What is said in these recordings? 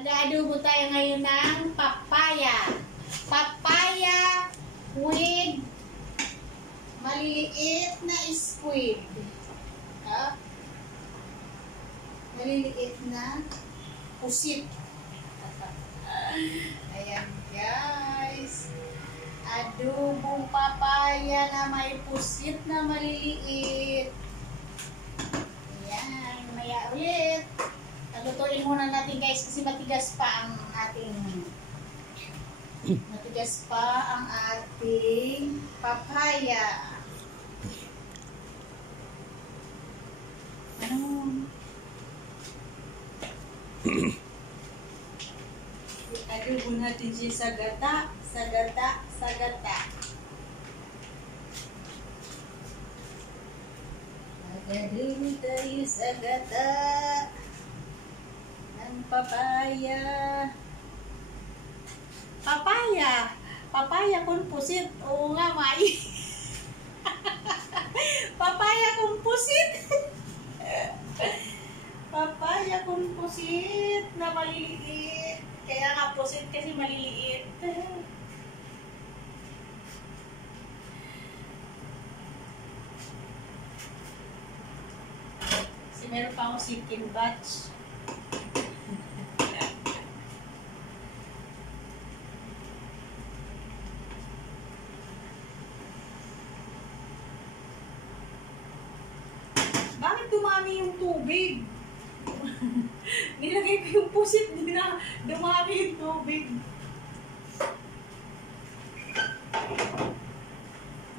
Mag-aadobo tayo ngayon ng papaya. Papaya with maliliit na squid. Ha? Maliliit na pusit. Ayan guys. Adobong papaya na may pusit na maliliit. Ayan. Maya ulit. Lutuin muna natin guys kasi matigas pa ang ating papaya. Ano? Adobo natin siya sa gata. Adobo tayo sa gata. Papaya. Papaya kung pusit. Oo nga, may. Papaya kung pusit. Papaya kung pusit na maliliit. Kaya nga pusit kasi maliliit. Kasi meron pa akong chicken batch. Bakit dumami yung tubig? Nilagay ko yung pusit, di na dumami yung tubig.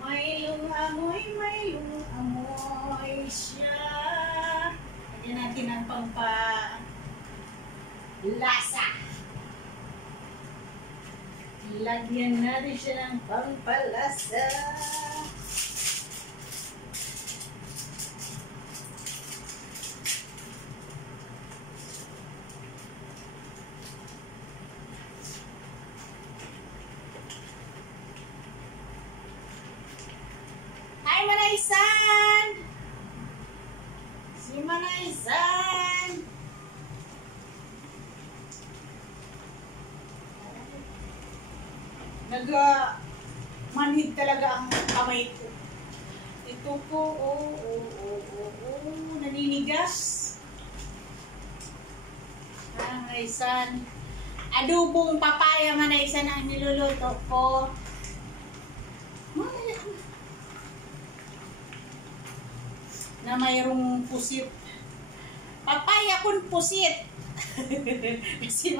May amoy siya. Lagyan natin ang pampalasa. Lagyan natin siya ng pampalasa. Hi, Manaysan! Si Manaysan! Manhid talaga ang kamay ko. Ito po, naninigas. Manaysan. Adobong papaya, Manaysan ang niluluto ko. Na mayroong pusit. Papaya kung pusit. Kasi